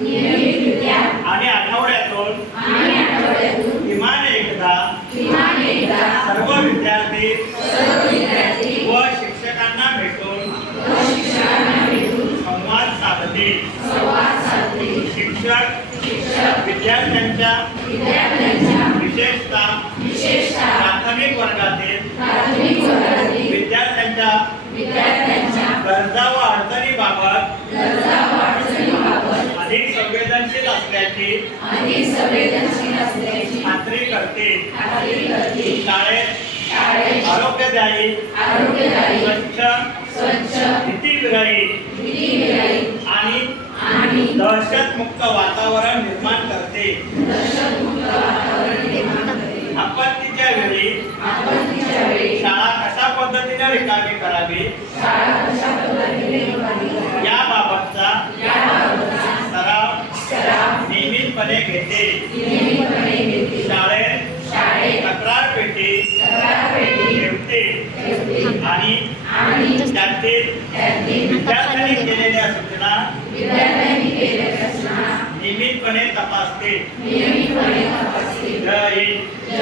आणि आठवड्यातून किमान एकदा सर्व विद्यार्थी व शिक्षकांना भेटून संवाद साधतील. शिक्षक विद्यार्थ्यांच्या विशेषतः प्राथमिक वर्गातील विद्यार्थ्यांच्या गरजा व अडचणीबाबत अधिक संवेदनशील असल्याची खात्री करते. शाळेत आरोग्यदायी स्वच्छ भीतीविरहित आणि दहशतमुक्त वातावरण निर्माण करते. आपत्तीच्या वेळी शाळा कशा पद्धतीने रिकामी करावी याबाबतचा सराव नियमितपणे घेते. शाळेत तक्रार पेटी ठेवते आणि त्यातील विद्यार्थ्यांनी केलेल्या सूचना नियमितपणे तपासते. जय हिंद.